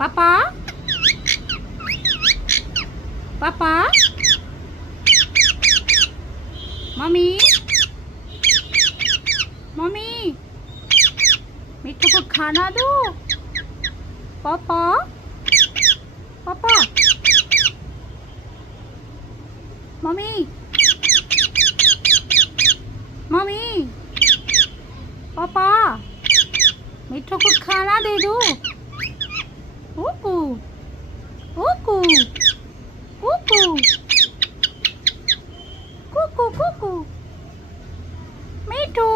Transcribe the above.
पापा papa mummy mummy मिठू को खाना दो पापा पापा मम्मी मम्मी पापा मिठू को खाना दे दो कुकू कुकू कुकू कुकू कुकू मिठू